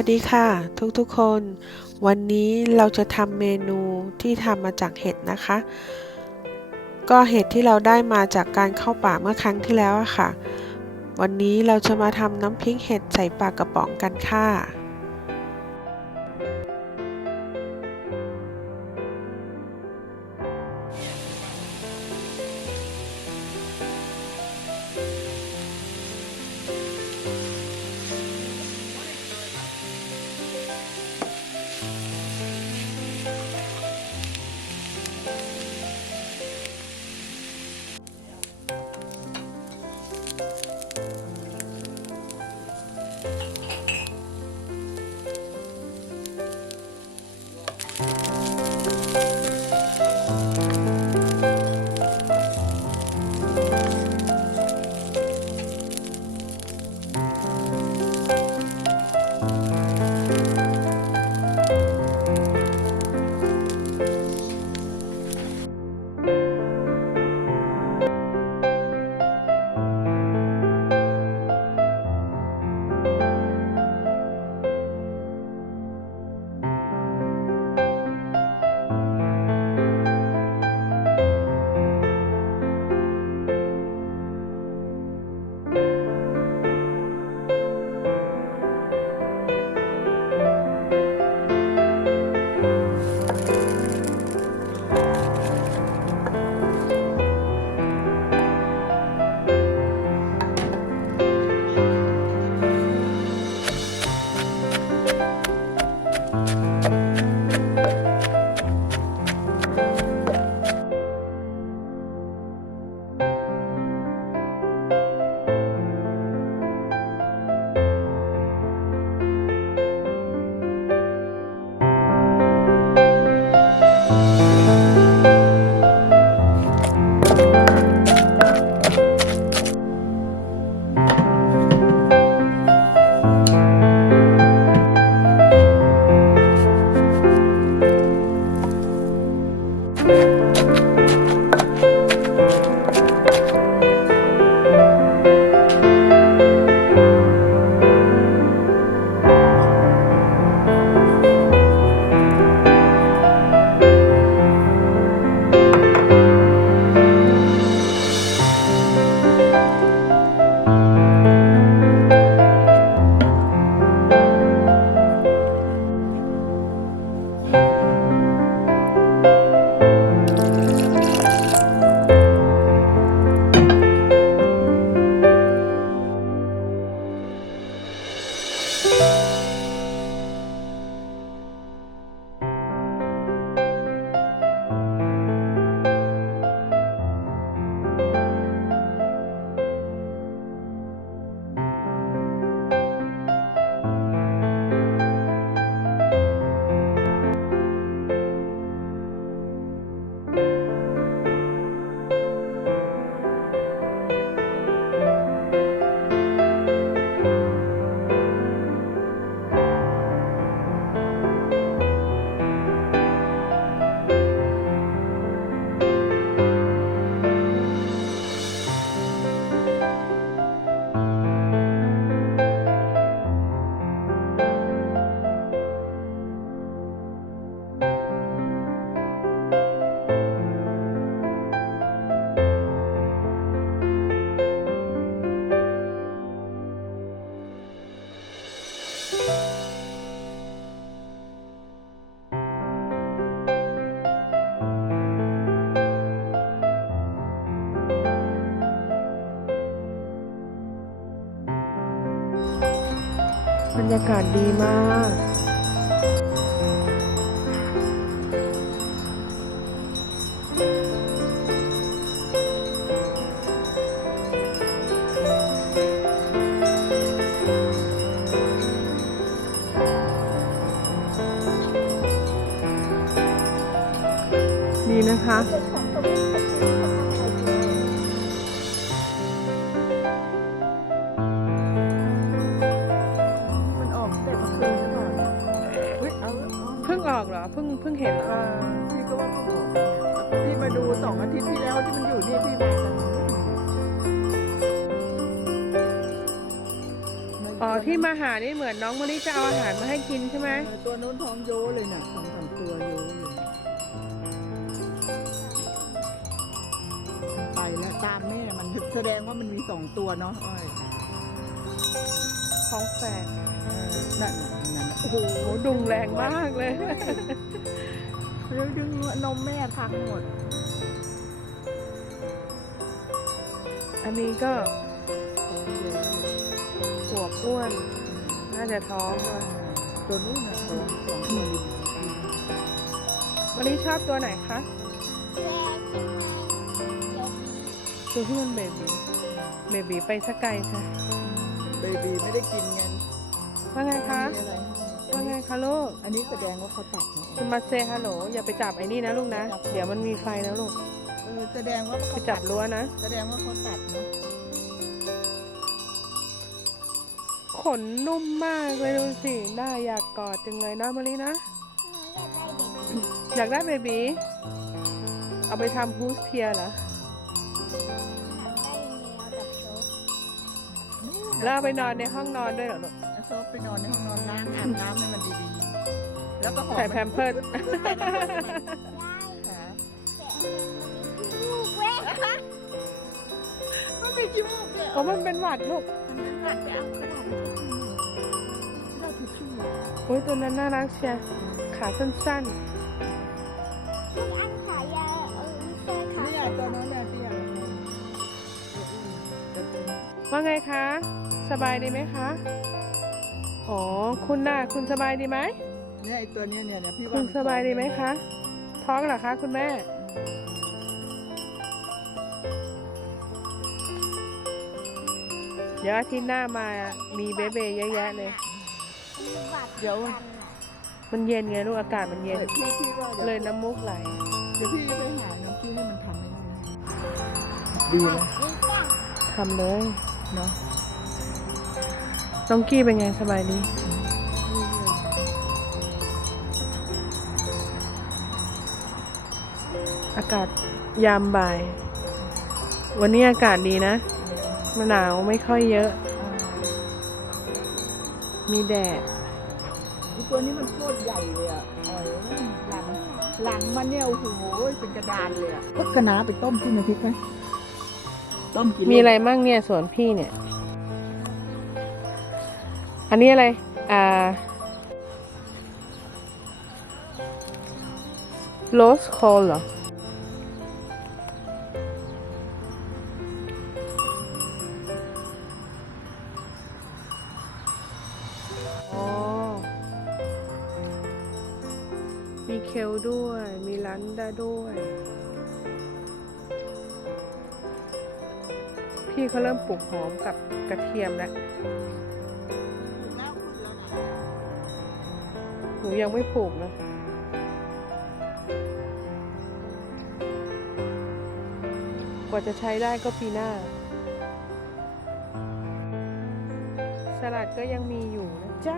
สวัสดีค่ะ ทุกๆคน วันนี้เราจะทำเมนูที่ทำมาจากเห็ดนะคะ ก็เห็ดที่เราได้มาจากการเข้าป่าเมื่อครั้งที่แล้วอะค่ะ วันนี้เราจะมาทำน้ำพริกเห็ดใส่ปลากระป๋องกันค่ะ บรรยากาศดีมากดีนะคะ พิ่งเห็นเหรออ่าพี่ก็ว่าเพิ่งออกพี่มาดูสองอาทิตย์ที่แล้วที่มันอยู่นี่พี่มากันอ๋อที่มาหานี่เหมือนน้องมะลิจะเอาอาหารมาให้กินใช่ไหมเออตัวนู้นท้องโยเลยน่ะสองสามตัวโยอยู่ไปแล้วตามแม่มันแสดงว่ามันมีสองตัวเนาะอ้อยท้องแฝดเออนั่นน่ะนั่นน่ะโอ้โหโหดุงแรงมากเลย เรื่องดึงนมแม่พังหมด อันนี้ก็ท้องโยอวบอ้วน น่าจะท้องด้วยตัวนู้นน่ะท้องสองตัวมะลิชอบตัวไหนคะตัวที่มันเบบีเบบีไปสักไกลค่ะเบบีไม่ได้กินไงว่าไงคะมีอะไรให้ ว่าไงคะลูกอันนี้แสดงว่าเขาตัดนะคุณมาเซฮัลโหลอย่าไปจับไอ้นี่นะลูกนะ เดี๋ยวมันมีไฟนะลูกเออแสดงว่าไปเขาจัตับดรั้วนะ แสดงว่าเขาตัดเนาะขนนุ่มมากเลยดูสิน่าอยากกอดจังเลยนะมะลินะ อยากได้เบบีเอาไปทำฮูสเทียเหรอ แล้วเอาไปนอนในห้องนอนด้วยเหรอลูก แล้วเขาไปนอนในห้องนอนล้างอาบน้ำให้มันดีๆ แล้วก็หอมใส่แพมเพิร์ดขามันเป็นขี้มูกเนี่ยโอ้มันเป็นหวัดลูกมันเป็นหวัดไปเอากระดาษมาได้ทิชชู่โอ้ยตัวนั้นน่ารักเชียขาสั้นนี่ไงตัวนั้นแม่เตี้ยแต่ตัวนี้ๆว่าไงคะ สบายดีไหมคะ อ๋อ คุณน่ะ คุณสบายดีไหม เนี่ยไอตัวเนี้ยเนี่ยเนี่ยพี่ว่าคุณมันสบายดีไหมคะ ท้องเหรอคะ คุณแม่ เดี๋ยวอาทิตย์หน้ามามีเบเบเยอะแยะเลย เดี๋ยวมันเย็นไงลูกอากาศมันเย็น พี่พี่ว่าเดี๋ยวเลยน้ำมูกไหล เดี๋ยวพี่ไปหาน้ำพี่ให้มันทำให้มันดีนะ ทำเลย เนาะ น้องกี้เป็นไงสบายดีอากาศยามบ่าย วันนี้อากาศดีนะมะหนาวไม่ค่อยเยอะ มีแดดไอตัวนี้มันโคตรใหญ่เลยอะอ๋อยหลังหลังมันเนี่ยโอ้โหเป็นกระดานเลยอะก็กระนาไปต้มที่น้ำพริกไหมต้มกินมีอะไรมั่งเนี่ยสวนพี่เนี่ย อันนี้อะไร อ่าโรสโคลเหรออ๋อมีเคลด้วย มีลันดาด้วย พี่เขาเริ่มปลูกหอมกับกระเทียมแล้ว นูยังไม่ผูกนะกว่าจะใช้ได้ก็ปีหน้า สลัดก็ยังมีอยู่นะจ๊ะ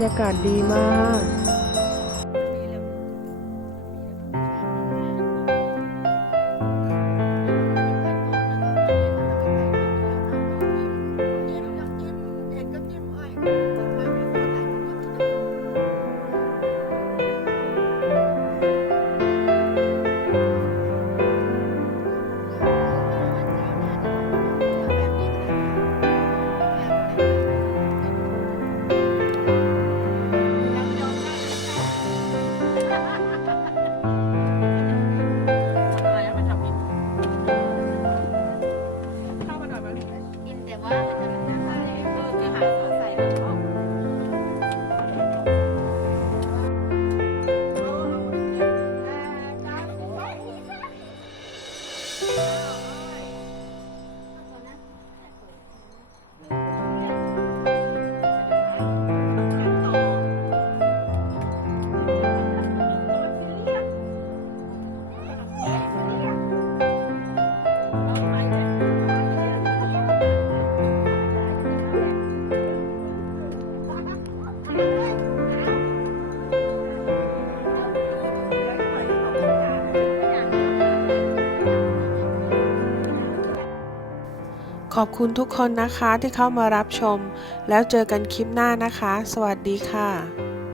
รรยากาศดีมาก อบคุณทุกคนนะคะที่เข้ามารับชม แล้วเจอกันคลิปหน้านะคะ สวัสดีค่ะ